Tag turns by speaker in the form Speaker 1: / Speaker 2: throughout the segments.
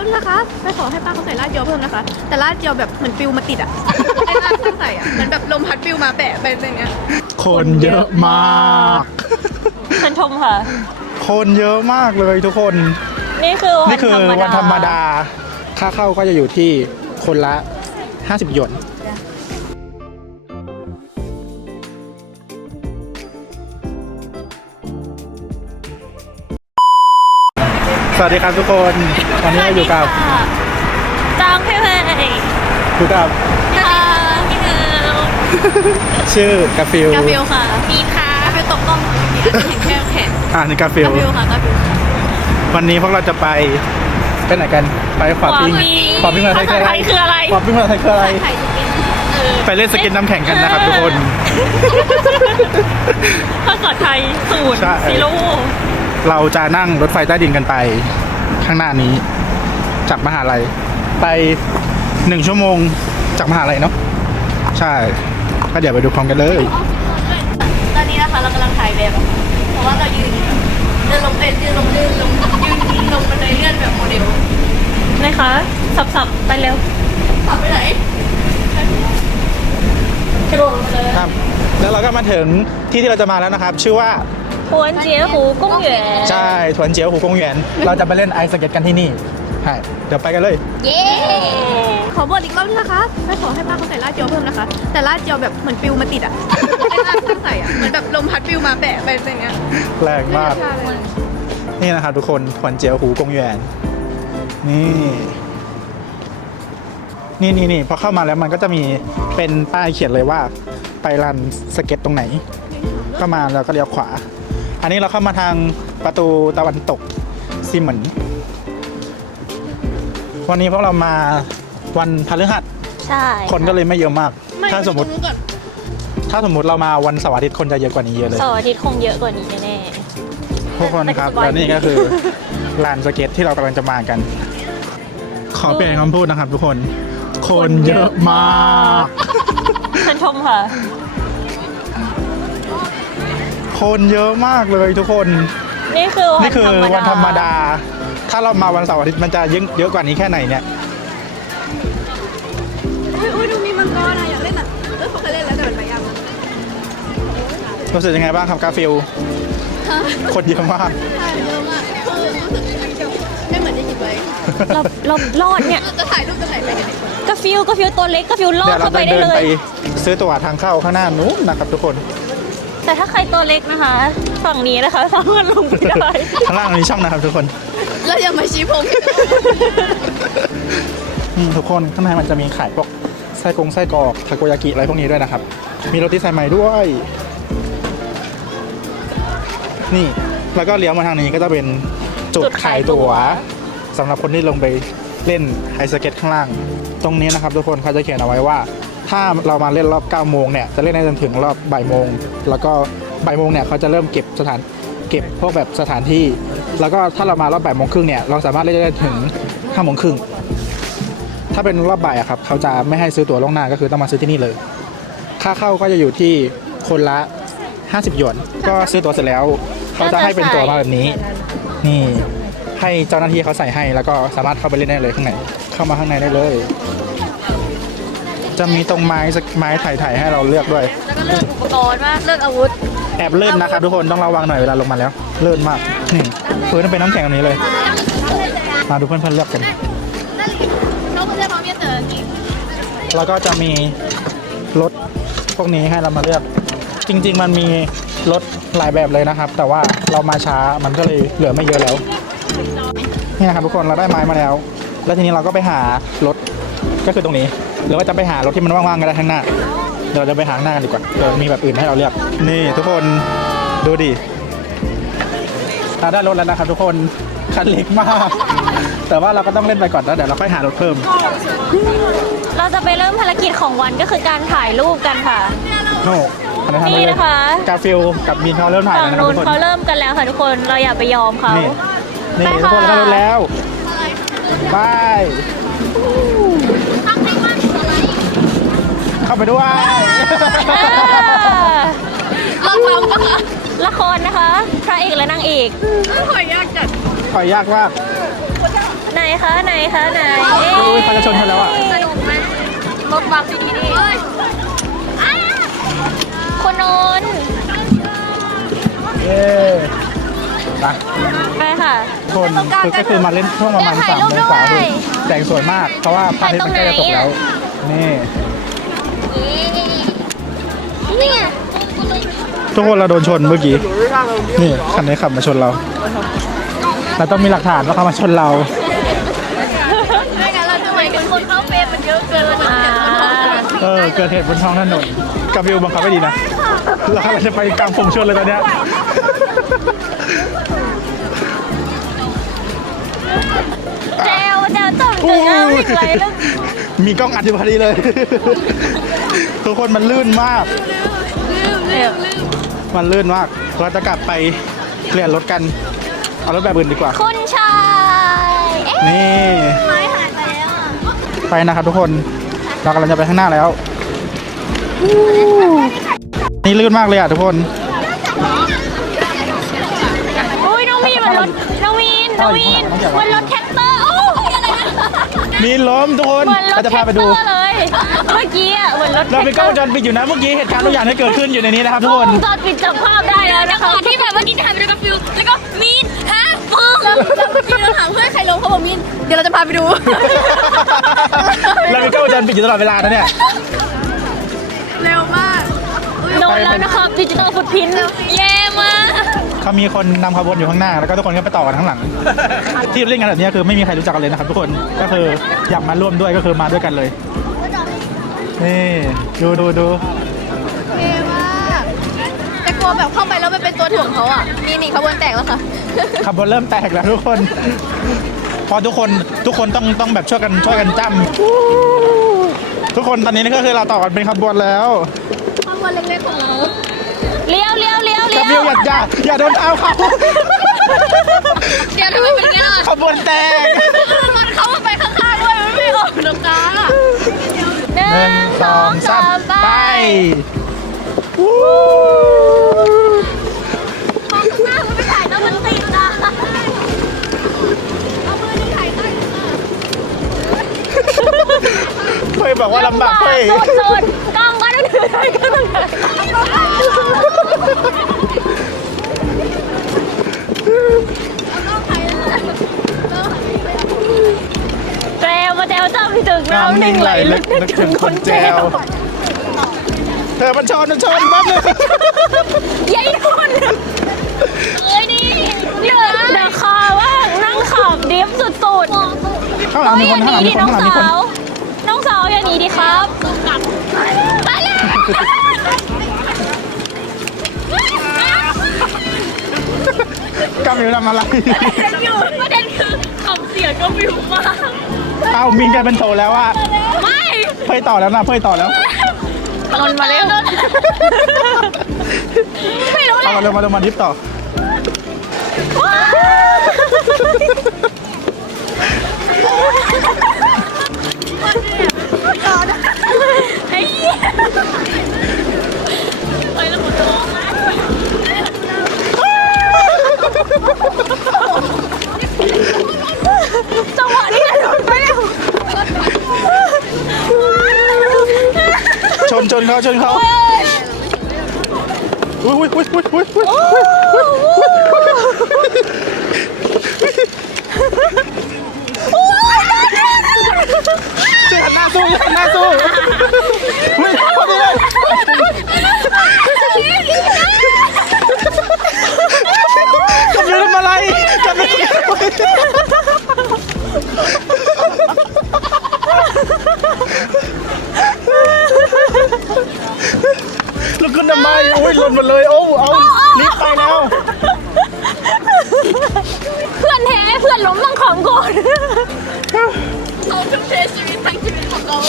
Speaker 1: นึงนะคะไปขอให้ป้าเขาใส่ลาดเจียวเพิ่มนะคะแต่ลาดเจียวแบบเหมือนปิวมาติดอ่ะไอ้ลาดที่ใส่อ่ะเหมือนแบบลมพัดปิวมาแปะไปอย่างเงี้ย
Speaker 2: คนเยอะมาก
Speaker 3: ฉันชมค่ะ
Speaker 2: คนเยอะมากเลยทุกคน
Speaker 3: นี่คือ
Speaker 2: วันธรรมดาค่าเข้าก็จะอยู่ที่คนละ50 หยวนสวัสดีครับทุกคนวันนี้เราอยู่กับ
Speaker 3: จางเพ่เพ่
Speaker 2: อยู่กับ
Speaker 3: พี่เอิล
Speaker 2: ชื่อกาฟิล
Speaker 3: ค่ะมีค่ะ
Speaker 1: กาฟิลตกต้องเห็นแค่แขน
Speaker 2: นี่กาฟิล
Speaker 1: ค่ะกาฟิล
Speaker 2: วันนี้พวกเราจะไปไหนกันไปขวาปิ้งมาไทยคืออะไรขวาปิ้งมาไทยคืออะไรไปเล่นสเก็ตน้ำแข็งกันนะครับทุกคน
Speaker 3: ภาษาไทย0
Speaker 2: เราจะนั่งรถไฟใต้ดินกันไปข้างหน้านี้จากมหาลัยไป1 ชั่วโมงจากมหาลัยเนาะใช่ก็เดี๋ยวไปดูพร้อมกันเลย
Speaker 1: ตอนนี้นะคะเรากำลังถ่ายแบบเพราะว่าเรายืนเดินลงบันไดเลื่อนแบบโมเดล
Speaker 3: นะคะสับไปเร็ว
Speaker 1: สับไปไหนกระโดดมาเลย
Speaker 2: ครับแล้วเราก็มาถึงที่เราจะมาแล้วนะครับชื่อว่า
Speaker 3: ถวนเจี๋ยหูกงเหวียน
Speaker 2: ใช่ถวนเจี๋ยหูกงเหวียนเราจะไปเล่นไอซ์สเก็ตกันที่นี่ใช่เดี๋ยวไปกันเลย
Speaker 1: เย้ขอบอกอีกรอบนึงนะคะไปขอให้ป้าเขาใส่ลาดเจียวเพิ่มนะคะแต่ลาดเจียวแบบเหมือนปิวมาติดอ่ะไอ้ลาดที่ใส่อ่ะเหมือนแบบลมพัดปิวมาแปะไปอย่างเงี้ย
Speaker 2: แรงมากนี่นะครับทุกคนถวนเจี๋ยหูกงเหวียนนี่พอเข้ามาแล้วมันก็จะมีเป็นป้ายเขียนเลยว่าไปรันสเก็ตตรงไหนเข้ามาแล้วก็เลี้ยวขวาอันนี้เราเข้ามาทางประตูตะวันตกซิเหมินวันนี้พวกเรามาวันพฤหัส
Speaker 3: ใช่
Speaker 2: คนก็เลยไม่เยอะมากถ้าสมมติเรามาวันเสาร์อาทิตย์คนจะเยอะกว่านี้เยอะเลย
Speaker 3: เสาร์อาทิตย์คงเยอะกว่านี้แน่
Speaker 2: ทุกคนครับและนี่ก็คือลานสเก็ตที่เรากำลังจะมากันขอเปลี่ยนคำพูดนะครับทุกคนคนเยอะมาก
Speaker 3: ฉันชมค่ะ
Speaker 2: คนเยอะมากเลยทุกคน
Speaker 3: นี่คือ
Speaker 2: วันธรรมดาถ้าเรามาวันเสาร์อาทิตย์มันจะเยอะกว่านี้แค่ไหนเนี่ย
Speaker 1: อุ้ยดูมีมังกรอะอยากเล่นอ่ะเขาเคยเล่นแล้วแต่มันไปยาก
Speaker 2: รู้สึกยังไงบ้างครับกาฟิลคนเยอะมาก
Speaker 1: เยอะมากคือรู้สึกไม่เหมือนจะหยิบไว้
Speaker 3: เรารอดเนี่ย
Speaker 1: จะถ่ายรูปตรงไหนไปกันเนี่ย
Speaker 3: กาฟิลตัวเล็กกาฟิลรอดเข้าไปได้เลย
Speaker 2: ซื้อตั๋วทางเข้าข้างหน้านู้นนะครับทุกคน
Speaker 3: แต่ถ้าใครตัวเล็กนะคะฝั่งนี้นะคะสามารถลงไปได้
Speaker 2: ข้างล่างมีช่องนะครับทุกคน
Speaker 1: แล้วอย่ามาชี้ผม
Speaker 2: ทุกคนข้างในมันจะมีขายพวกไส้กรอกทาโกยากิอะไรพวกนี้ด้วยนะครับมีโรตีสายไหมด้วยนี่แล้วก็เลี้ยวมาทางนี้ก็จะเป็นจุดขายตั๋วสำหรับคนที่ลงไปเล่นไอซ์สเก็ตข้างล่างตรงนี้นะครับทุกคนเขาจะเขียนเอาไว้ว่าถ้าเรามาเล่นรอบ9 โมงเนี่ยจะเล่นได้จนถึงรอบบ่ายโมงแล้วก็บ่ายโมงเนี่ยเขาจะเริ่มเก็บพวกแบบสถานที่แล้วก็ถ้าเรามารอบบ่ายโมงครึ่งเนี่ยเราสามารถเล่นได้ถึง5 โมงครึ่งถ้าเป็นรอบบ่ายอะครับเขาจะไม่ให้ซื้อตั๋วล่วงหน้าก็คือต้องมาซื้อที่นี่เลยค่าเข้าก็จะอยู่ที่คนละ50 หยวนก็ซื้อตั๋วเสร็จแล้วเขาจะให้เป็นตั๋วมาแบบนี้นี่ให้เจ้าหน้าที่เขาใส่ให้แล้วก็สามารถเข้าไปเล่นได้เลยข้างในเข้ามาข้างในได้เลยจะมีตรงไม้ถ่ายให้เราเลือกด้วย
Speaker 1: แล้วก็เลือกอุปกรณ์ว่าเลือกอาวุธ
Speaker 2: แอบลื่นนะครับทุกคนต้องระวังหน่อยเวลาลงมาแล้วลื่นมากนี่พื้นเป็นน้ำแข็งแบบนี้เลยมาดูเพื่อนๆเลือกกันแล้วก็จะมีรถพวกนี้ให้เรามาเลือกจริงๆมันมีรถหลายแบบเลยนะครับแต่ว่าเรามาช้ามันก็เลยเหลือไม่เยอะแล้วนี่นะครับทุกคนเราได้ไม้มาแล้วแล้วทีนี้เราก็ไปหารถก็คือตรงนี้หรือว่าจะไปหารถที่มันว่างๆก็ได้ข้างหน้าเดี๋ยวเราจะไปหาข้างหน้ากันดีกว่าเดี๋ยวมีแบบอื่นให้เราเลือกนี่ทุกคนดูดิเราได้รถแล้วนะครับทุกคนคันเล็กมากแต่ว่าเราก็ต้องเล่นไปก่อนแล้วเดี๋ยวเราค่อยหารถเพิ่ม
Speaker 3: เราจะไปเริ่มภารกิจของวันก็คือการถ่ายรูปกันค่ะ
Speaker 2: นี่นะคะกาฟิลกับมีนเขาเริ่มถ่าย
Speaker 3: แล้วนะทุกคนเขาเริ่มกันแล้วค่ะทุกคนเราอย่าไปยอมเขา
Speaker 2: นี่ทุกคนก็รู้แล้วบายเข้าไปด้วย
Speaker 1: เราทำปะคะ
Speaker 3: ละครนะคะพระเอกและนางเอก
Speaker 1: ถอยยากจัด
Speaker 2: ถอยยากมาก
Speaker 3: ไหนคะไหนคะไหน
Speaker 2: อุ้ยเขาจะชนกันแล้วอ่ะ
Speaker 1: สนุกไหมรถบัสดีนี่
Speaker 3: คุณนนท์
Speaker 2: เย้ไป
Speaker 3: ไปค่ะ
Speaker 2: คนก็คือมาเล่นช่วงประมาณ 3 โมงกว่าคือแสงสวยมาก เพราะว่าพระอาทิตย์มันใกล้จะตกแล้ว นี่
Speaker 3: นี่ไง
Speaker 2: ทุกคนเราโดนชนเมื่อกี้ นี่คันนี้ขับมาชนเรา เราต้องมีหลักฐานว่าเขามาชนเรา
Speaker 1: ไม่งั้นเราทำไมกันคนเข้าเฟซมันเยอะเกินเราจะเห็นคนเข้าเฟซ
Speaker 2: เกิดเหตุบนท้องถนนกับวิวบังคับไม่ดีนะเราจะไปกลางฝงชนเลยตอนเนี้ย
Speaker 3: เจลจมถึงเอาอีกเลยลูก
Speaker 2: มีกล้องอัดอยู่พอดีเลย ทุกคนมันลื่นมาก มันลื่นมาก เราจะกลับไปเปลี่ยนรถกัน เอารถแบบอื่นดีกว่า
Speaker 3: คุณชายเอ๊ะ
Speaker 2: นี่
Speaker 3: ไม้หายไปแล้วอะ
Speaker 2: ไปนะครับทุกคน เรากำลังจะไปข้างหน้าแล้ว นี่ลื่นมากเลยอ่ะทุกคน
Speaker 3: อุ้ยน้องมีนมันรถน้องมีนมันรถแท็กเตอร์โอ้ยอะไรนะ
Speaker 2: มีล้มทุกคน
Speaker 3: เหมือนร
Speaker 2: เรา
Speaker 3: ถ
Speaker 2: จะ
Speaker 3: แท็
Speaker 2: พาก ไป
Speaker 3: เต
Speaker 2: ดู
Speaker 3: อร์เลย เมื่อกี้อ่ะเหมือนรถ
Speaker 2: เรามีกล้องวงจรปิดอยู่นะเมื่อกี้เหตุการณ์ทุกอย่างที่เกิดขึ้นอยู่ในนี้นะครับทุกคน
Speaker 3: จอดปิดจับภาพได้แล้วนะคะที่แบบว่ากินถ่ายไปด้วยกับฟิวแล้วก็มีนฮะมึง
Speaker 1: แล้วเมื่อกี้เราถามเพื่อนใครลงเขาบอกมินเดี๋ยวเราจะพาไปดู
Speaker 2: เรามีกล้องวงจรปิดอยู่ตลอดเวลานะเนี่ย
Speaker 1: เร็วมาก
Speaker 3: โดนแล้วนะครับดิจิตอลฟุตพิ้นเย่มาก
Speaker 2: เขามีคนนำขบวนอยู่ข้างหน้าแล้วก็ทุกคนก็ไปต่อกันข้างหลัง ที่เล่นกันแบบนี้คือไม่มีใครรู้จักกันเลยนะครับทุกคนก็คืออยากมาร่วมด้วยก็คือมาด้วยกันเลยนี่ดู
Speaker 1: เท่มากแต่กลัวแบบเข้าไปแล้วไปเป็นตัวถ่วงเขาอ่ะนี่ขบวนแตกแล้วค่ะ
Speaker 2: ขบวนเริ่มแตกแล้วทุกคนเพอทุกคนต้องแบบช่วยกันจ้ำทุกคนตอนนี้ก็คือเราต่อกันเป็นขบวนแล้ว
Speaker 1: ขบวนเล็กๆของเรา
Speaker 3: เลี้ยว
Speaker 2: กับวิวอย่าโดนเท้าเขา
Speaker 1: เดี๋ยวทำไมเป็นอย่างนี้ล่ะ
Speaker 2: ขบวนแตก
Speaker 1: รถเขาไปข้างๆด้วยมันไม่ออกตรงกลางอ่ะ
Speaker 2: 1 2 3ไปวู้
Speaker 3: หน้ามันไม่ถ่ายนะมันติดนะ
Speaker 1: เอามือดึงถ่ายใต้ค่ะ
Speaker 2: เพื่อนบอกว่าลำบากเพื่อน
Speaker 3: สุดกล้องก็ต้องถือก็ต้องถือเจลมาเจลจ้ำถึงน้ำนิ่งไหลลึกนึกถึงคนเจล
Speaker 2: เธอมันชนแป๊บนึง
Speaker 3: ยัยคนเอ้ยนี่เดือดคอว่านั่งขับดิฟสุดๆ
Speaker 2: ข้างหลังมีคนข้างหลังมีคน
Speaker 3: น้อง
Speaker 2: ข้างหลังมีคน
Speaker 3: สาวน้องสาวอย่างนี้ดีครับกลับไปแล้ว
Speaker 2: กำลังทำอะไร
Speaker 3: ประเด็นคือขับเสียงก็วิวมาก
Speaker 2: เอ้ามินกันเป็นโถแล้วอะ
Speaker 3: ไม่
Speaker 2: เพื่อนต่อแล้วนะเพื่อนต่อแล้ว
Speaker 3: นนมาเร็วไม่รู้แห
Speaker 2: เอา
Speaker 3: ละ
Speaker 2: มาเร็วมาดิฟต่อ
Speaker 3: ไอ้เหี้ยไปแล้วหมดร้องนะจังหวะนี้หลุดไปแล้ว
Speaker 2: ชนเขาอุ้ยเจอหันหน้าสู้อุ้ยพอดีเลยกับยูทำอะไรกับยูลุกขึ้นทำไมอุ้ยหล่นหมดเลยโอ้เอารีบไปแล้ว
Speaker 3: เพื่อนแท้เพื่อนล้มต้องขำก่อน
Speaker 1: เขาทุ่มเทชีวิตทั้งชีวิตของเรา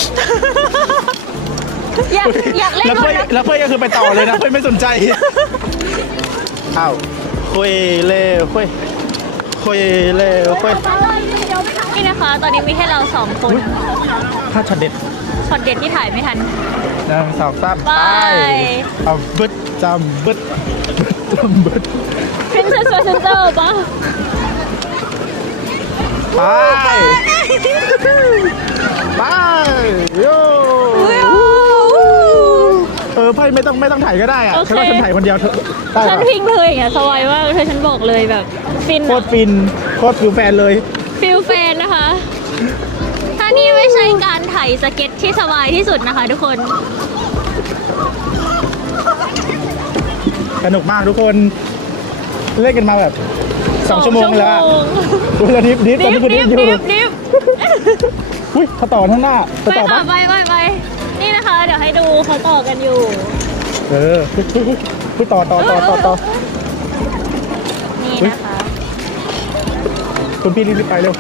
Speaker 3: อยากเล่น
Speaker 2: แล้ว
Speaker 3: ด้
Speaker 2: เพื่
Speaker 3: ว
Speaker 2: อย น
Speaker 3: นะ
Speaker 2: แล้วเพื่อนก็คือไปต่อเลยนะเพื่อนไม่สนใจอ้าวคุยเล่คุยเล่คุย
Speaker 3: นี่นะคะ ตอนนี้มีแค่เราสองคน
Speaker 2: ถ้าช็อตเด็ด
Speaker 3: ช็อตเด็ดที่ถ่ายไม่ทัน
Speaker 2: 1 2 3
Speaker 3: ไป
Speaker 2: เอาบึดจำบึด
Speaker 3: Princess Messenger ปะ
Speaker 2: ไปไปโย่ไพ่ไม่ต้องถ่ายก็ได้อะฉันว่าฉันถ่ายคนเดียวเถอะได้
Speaker 3: ฉัน
Speaker 2: ปะ
Speaker 3: พิงเธออย่างเงี้ยสบายมากเลยฉันบอกเลยแบบฟิน
Speaker 2: โคตรฟินโคตรฟิลแฟนเลย
Speaker 3: ฟิลแฟนนะคะ ถ้านี่ไม่ใช่การไถสเก็ตที่สบายที่สุดนะคะทุกคน
Speaker 2: สนุกมากทุกคนเล่นกันมาแบบ2 ชั่วโมงแล้วอะดูแล้วดิฟตอนนี้กูดิฟอยู่
Speaker 3: ดิฟ
Speaker 2: อุ้ยเขาต่อข้างหน้า
Speaker 3: ไป
Speaker 2: ต่อ
Speaker 3: ค่ะ
Speaker 2: ปะ
Speaker 3: ไปนี่นะคะ เดี๋ยวให้ดูเขาต่อกันอยู่
Speaker 2: พูดต่อ
Speaker 3: นี่นะคะ
Speaker 2: คุณพี่รีบไปเร็ว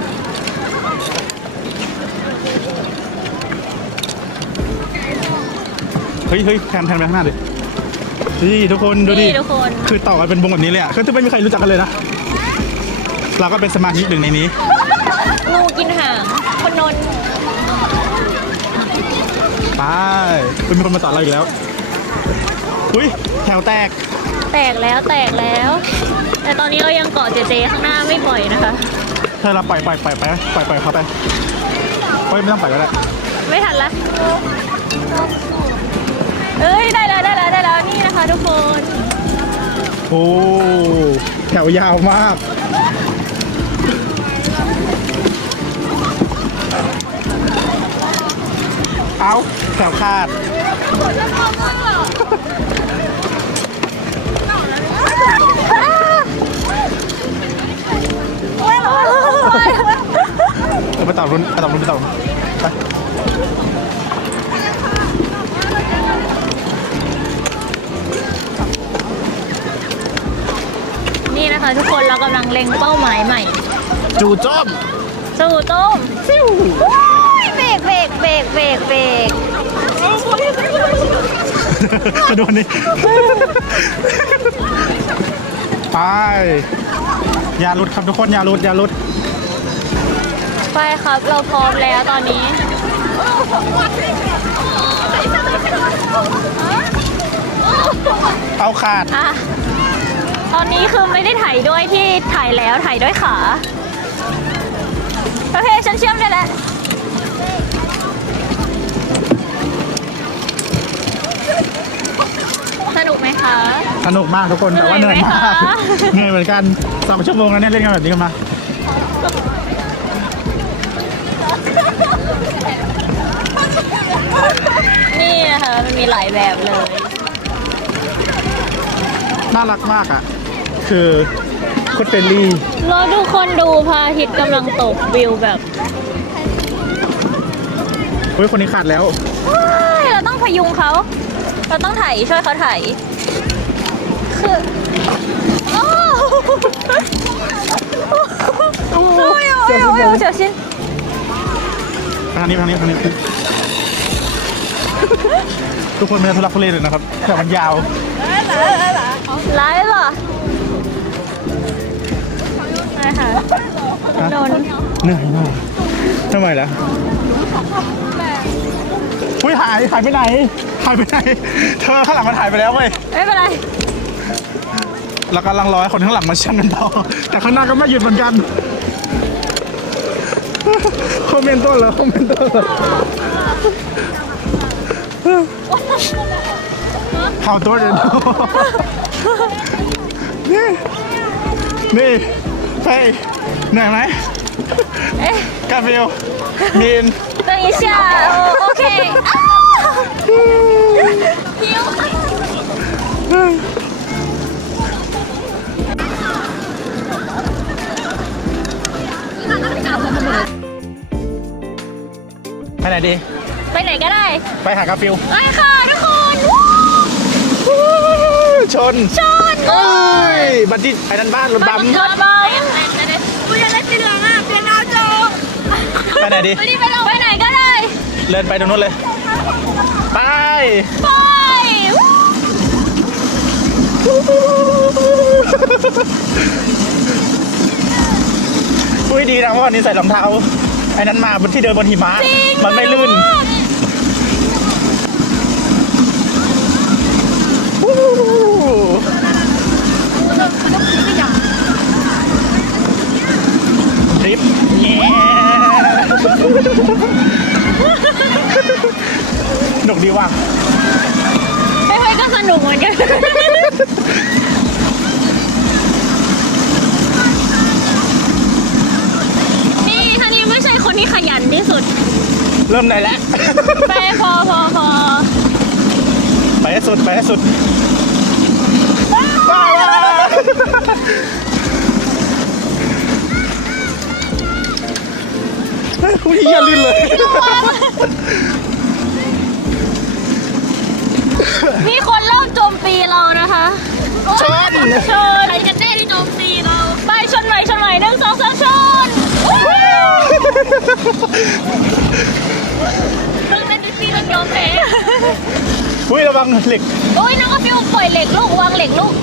Speaker 2: เฮ้ยแทนไปข้างหน้าดินี่ทุกคนดูดิ
Speaker 3: นี่ทุกคน
Speaker 2: คือต่อกันเป็นวงแบบนี้เลยอ่ะคือไม่มีใครรู้จักกันเลยนะเราก็เป็นสมาชิกหนึ่งในนี้
Speaker 3: งูกินหางคนนนท์
Speaker 2: ไปคุณมีคนมาต่อเราอีกแล้วอุ้ยแถวแตก
Speaker 3: แตกแล้ว แต่ตอนนี้เรายังเกาะเจข้างหน้าไม่ปล่อยนะคะ
Speaker 2: เธอเราปล่อยเขาไปไม่ต้องปล่อยก็ได้
Speaker 3: ไม่ทันละเอ้ยได้แล้วนี่นะคะทุกคน
Speaker 2: โอ้แถวยาวมากเอาแถวขาดไปต่อรุ่นไป
Speaker 3: นี่นะคะทุกคนเรากำลังเล็งเป้าหมายใหม่
Speaker 2: จู่โจม
Speaker 3: สู่ต้มเบรก
Speaker 2: จะโดนนี่ไปอย่าหลุดครับทุกคนอย่าหลุด
Speaker 3: ไปครับเราพร้อมแล้วตอนนี้
Speaker 2: เอาขาด
Speaker 3: อ่ะตอนนี้คือไม่ได้ถ่ายด้วยที่ถ่ายแล้วถ่ายด้วยขาโอเคฉันเชื่อมได้แล้วสนุกไหมคะ
Speaker 2: สนุกมากทุกคนแต่ว่าเหนื่อยมาก
Speaker 3: เหนื่อยไหมคะ
Speaker 2: เหนื่อยเหมือนกัน2 ชั่วโมงแล้วเนี่ยเล่นกันแบบนี้กันมา
Speaker 3: นี่นะคะมันมีหลายแบบเลย
Speaker 2: น่ารักมากอ่ะคือโคตรเฟรนลี่
Speaker 3: แล้วทุกคนดูพระอาทิตย์กำลังตกวิวแบบ
Speaker 2: เฮ้ยคนนี้ขาดแล้ว
Speaker 3: ว้ายเราต้องพยุงเขา เราต้องไถช่วยเขาไถคือโอ้โอ้小心
Speaker 2: ทางนี้ทุกคนไม่ได้ทุลักทุเลเลยนะครับแต่มันยาว
Speaker 3: 来了ได้ค่ะนนท์
Speaker 2: เหนื่อยมากทำไมล่ะอุ้ยหายไปไหนเธอข้างหลังมันหายไปแล้วเว้ย
Speaker 3: ไม่เป็นไร
Speaker 2: เรากำลังรอให้คนข้างหลังมาชั่งกันต่อแต่ข้างหน้าก็ไม่หยุดเหมือนกันคอมเมนต์ต้นเหรอข่าวตัวเดียวนี่ไปเหนื่อยไหม
Speaker 3: เอ๊ะ
Speaker 2: กาฟิลมีน
Speaker 3: 等一下OK
Speaker 2: ไปไหนดี
Speaker 3: ไปไหนก็ได้
Speaker 2: ไปหากาฟิล
Speaker 3: ไปค่ะทุกคน
Speaker 2: ชนเอ้ยบันที่ไอ้นั่นบ้านรถบัม
Speaker 3: รถบัม
Speaker 1: กูอยากเล่นสีเหลืองอ่ะเปลี่ยนดาวโจง
Speaker 2: ไปไหนดี
Speaker 3: ไปไหนก็ได้
Speaker 2: เดินไปตรงนู้นเลย ไป
Speaker 3: ไป
Speaker 2: อุ้ยดีนะว่าวันนี้ใส่รองเท้าไอ้นั้นมาบนที่เดินบนหิมะมันไม่ลื่นดริฟต์
Speaker 3: สุด
Speaker 2: เริ่มไหนแล้ว
Speaker 3: ไปพอ
Speaker 2: ไปให้สุดไปให้สุดว้าวคุณเฮียลื่นเลย
Speaker 3: มีคนเริ่มโจมตีเรานะคะ
Speaker 2: ชน
Speaker 3: ชนใครกันแน่ที่โจมตีเราไปชนใหม่1 2 3ชนเรื่องนั้นดิซี่เรายอมแพ้
Speaker 2: อุ้ยระวังเหล็ก
Speaker 3: โอ้ยน้องก็ฟิวปล่อยเหล็กลูกวางเหล็กลูก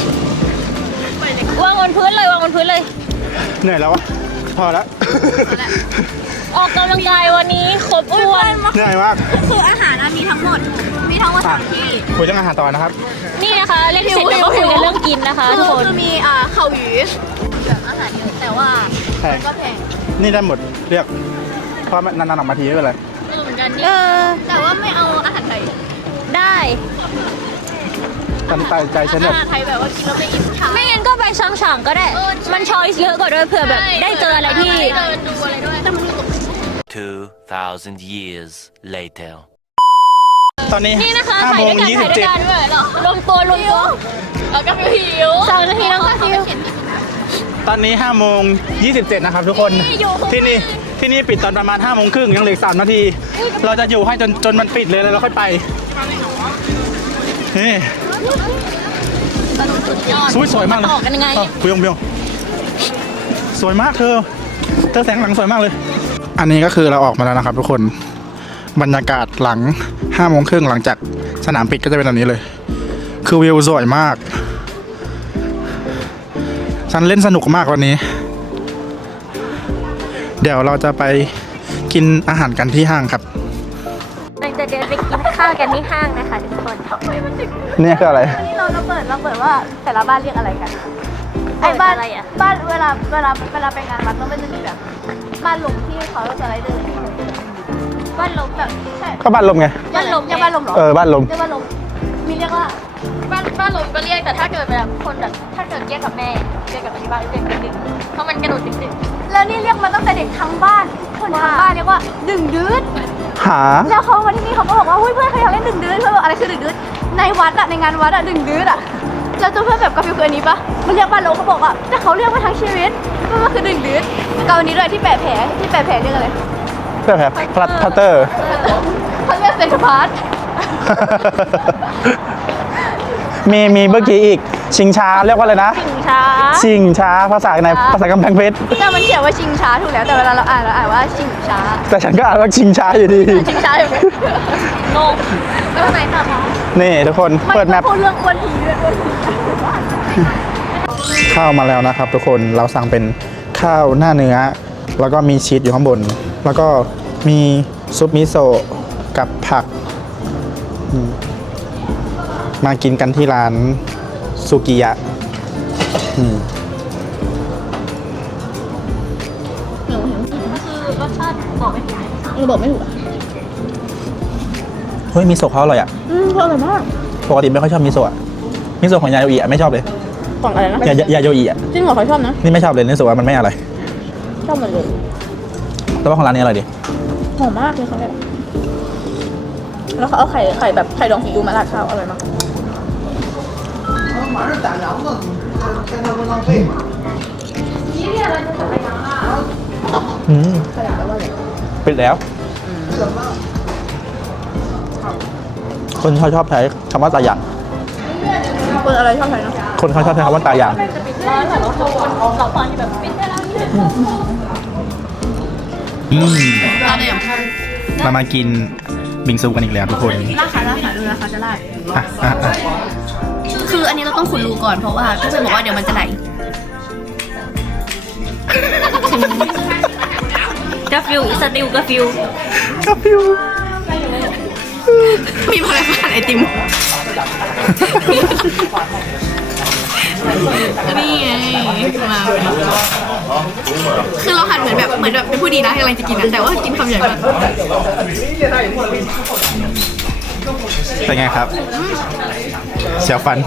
Speaker 3: วางบนพื้นเลยวางบนพื้นเลย
Speaker 2: เหนื่อยแล้ววะพอแล้ว
Speaker 3: ออกกำลังกายวันนี้ครบถ้วน
Speaker 2: เหนื่อยมาก
Speaker 1: คืออาหารมีทั้งหมด3ที่
Speaker 2: คุยเรื่องอาหารต่อนะครับ
Speaker 3: นี่นะคะเล่นเสร็จแล้วก็คุยกันเรื่องกินนะคะทุกคน
Speaker 1: คือมีเข่าหยีแบบอาหารเยอะแต่ว่า
Speaker 2: แพง
Speaker 1: ก็แพง
Speaker 2: นี่ได้หมดเรียกเพราะนานๆออกมาทีไม่เป็นไร
Speaker 3: เหมือนกันนี่
Speaker 1: แต่ว่าไม่เอาอาหารไทย
Speaker 3: ได้
Speaker 2: ตอนนี้ตายใจฉันแบบ
Speaker 1: อาหารไทยแบบว่ากินแล้วไม่อิ่มช้า
Speaker 3: ไม่งั้นก็ไปช่างๆก็ได้ มันช้อยส์เยอะกว่าด้วยเผื่อแบบได้เจออะไรที่
Speaker 1: เดินดูอะไรด้วยแต่มันมี
Speaker 4: 2,000 years later.
Speaker 2: ตอนนี้
Speaker 3: นี่นะคะ
Speaker 2: 5
Speaker 3: ถ่าย
Speaker 2: โม
Speaker 3: ด้ว
Speaker 2: ง
Speaker 3: ยกันถ่ายด้วยกัน
Speaker 2: 27
Speaker 3: รวมตัว
Speaker 1: แล้วก็หิว
Speaker 3: 3 นาทีน้องก็ฟิว
Speaker 2: ตอนนี้5โมง27นะครับทุกคน ที่นี่ปิดตอนประมาณ5โมงครึ่งยังเหลือ3นาที เราจะอยู่ให้จนมันปิดเลยแล้วเราค่อยไปนี่สวยมากเลย
Speaker 3: ออกกันยังไง
Speaker 2: พี่ยงสวยมากเธอแสงหลังสวยมากเลย อันนี้ก็คือเราออกมาแล้วนะครับทุกคนบรรยากาศหลัง5โมงครึ่งหลังจากสนามปิดก็จะเป็นแบบนี้เลย คือวิวสวยมาก ฉันเล่นสนุกมากวันนี้ เดี๋ยวเราจะไปกินอาหารกันที่ห้างครับ
Speaker 3: เราจะเดินไปกินข้าวกันที่ห้างนะคะทุกคน
Speaker 2: นี่คืออะไร
Speaker 1: นี่เราเปิดว่าแต่ละบ้านเรียกอะไรกันไอ้บ้าน
Speaker 3: อะไรอ่ะ
Speaker 1: บ้านเวลาไปงานวัดต้องเป็นจะมีแบบบ้านหลุมที่เขาสไลเดอร์บ้านลมแบบใช่
Speaker 2: ก็บ้านลมไง
Speaker 1: บ้านลมเรียกบ้านลมเหรอ
Speaker 2: บ้านลม
Speaker 1: เรียกบ้านลมมีเรียกว่า
Speaker 3: บ้านลมก็เรียกแต่ถ้าเกิดแบบคนแบบถ้าเกิดเรียกกับแม่เรียกกับที่บ้านเรียกดึงๆเพราะมันกระโดดดึง
Speaker 1: แล้วนี่เรียกมาตั้งแต่เด็กทั้งบ้านคนทั้งบ้านเรียกว่าดึงดื้ด
Speaker 2: หา
Speaker 1: แล้วเขาวันที่นี่เขาก็บอกว่าเฮ้ยเพื่อนเขาอยากเล่นดึงดื้ดเพื่อนบอกอะไรคือดึงดื้ดในวัดอะในงานวัดอะดึงดื้ดอะแล้วเพื่อนแบบกาฟิวคืออันนี้ปะมันเรียกบ้านลมเขาบอกว่าแต่เขาเรียกมาทั้งชีวิตก็คือดึงดื้ดกับวันนี้ด้วยที่แปะแผลเรียกอะไร
Speaker 2: เพื่อแผลพัตเตอร์
Speaker 1: เขาเรียกเซนทรัลพาร์ท
Speaker 2: มีเมื่อกี้อีกชิงช้าเรียกว่าอะไรนะ
Speaker 3: ๆถึงช้า
Speaker 2: ชิงช้าภาษาในภาษากำแพงเพชร
Speaker 1: แต่มันเขียนว่าชิงช้าถูกแล้วแต่เวลาเราอ่านว่าชิงช้า
Speaker 2: แต่ฉันก็อ่านว่าชิงช้าอยู่ดี
Speaker 1: ชิงช้าอยู่
Speaker 3: งง
Speaker 1: แล้วไหนต่อคะ
Speaker 2: นี่ทุกคนเปิดแมป
Speaker 1: พูดเรื่องอ้วนถึงเรื่องอ้วนถึง
Speaker 2: ข้าวมาแล้วนะครับทุกคนเราสั่งเป็นข้าวหน้าเนื้อ แล้วก็มีชีสอยู่ข้างบน แล้วก็มีซุปมิโซะกับผักมากินกันที่ร้านซูกิยะ
Speaker 3: คือรสชาติบอกไม่ถูก
Speaker 1: บอกไม่ถูกอ่ะ
Speaker 2: เฮ้ยมิโซะเขาอร่อยอ่ะ
Speaker 1: อร่อยมาก
Speaker 2: ปกติไม่ค่อยชอบมิโซะอะมิโซะของยาโยอิอะไม่ชอบเลย
Speaker 1: ฝั่งอะไรนะ
Speaker 2: ยาโยอิอะ
Speaker 1: จริงเหรอเขาชอบนะ
Speaker 2: นี่ไม่ชอบเลยรู้สึกว่ามันไม่อร่อย
Speaker 1: ชอบหมดเลย
Speaker 2: แต่ว่าของร้านนี้อร่อยดี
Speaker 1: หอมมากเลยเขาเนี่ยแล้วเขาเอาไข่แบบไข่ดองซีอิ๊วมาราดข้าวอร่อยมากนี่เนี่ยเราจะใส่ยังอ่ะ
Speaker 2: ปิดแล้ว คนเขาชอบใช้คำว่าตาหยาง
Speaker 1: คนอะไรชอบใส่นะ
Speaker 2: คนเขาชอบใช้คำว่าตาหยาง
Speaker 3: ร้านของเราเราฟังที่แบบปิดได้แล้วนี่
Speaker 2: เรามากินบิงซูกันอีกแล้วทุกคน
Speaker 1: ราคาดูราคาจะไล่
Speaker 2: อ่ะ
Speaker 1: คืออันนี้เราต้องขุดรูก่อนเพราะว่าพี่เพื่อนบอกว่าเดี๋ยวมันจะไหล
Speaker 3: กาฟิวสติลกาฟิว
Speaker 2: กาฟิว
Speaker 1: มีพลังงานไอติมนี่ไงมาคือเราหันเหมือนแบบเป็นผู้ดีนะกำลังจะกินนะแต่ว่ากินคำใหญ่มาก
Speaker 2: เป็นไงครับเสียวฟัน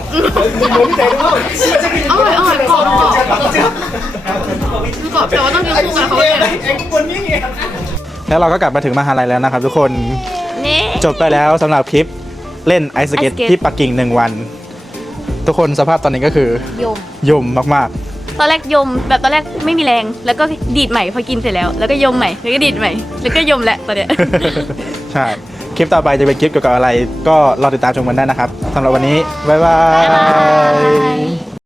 Speaker 1: อร่อยกรอบแต่ว่าต้องกินคู่กันเขา
Speaker 2: แล้วเราก็กลับมาถึงมหาลัยแล้วนะครับทุกคน
Speaker 3: นี่
Speaker 2: จบไปแล้วสำหรับคลิปเล่นไอซ์สเก็ต
Speaker 3: ไอซ์สเก็ต
Speaker 2: ที่ปักกิ่ง1 วัน ทุกคนสภาพตอนนี้ก็คือย
Speaker 1: ม
Speaker 2: ยุ่มมาก
Speaker 1: ตอนแรกยมแบบตอนแรกไม่มีแรงแล้วก็ดีดใหม่พอกินเสร็จแล้วแล้วก็ยมใหม่แล้วก็ดีดใหม่แล้วก็ยมแหละตอนเนี้ย
Speaker 2: ๆ ใช่ คลิปต่อไปจะเป็นคลิปเกี่ยวกับอะไร ก็รอติดตามชมกันได้นะครับสำหรับวันนี้ บ๊ายบาย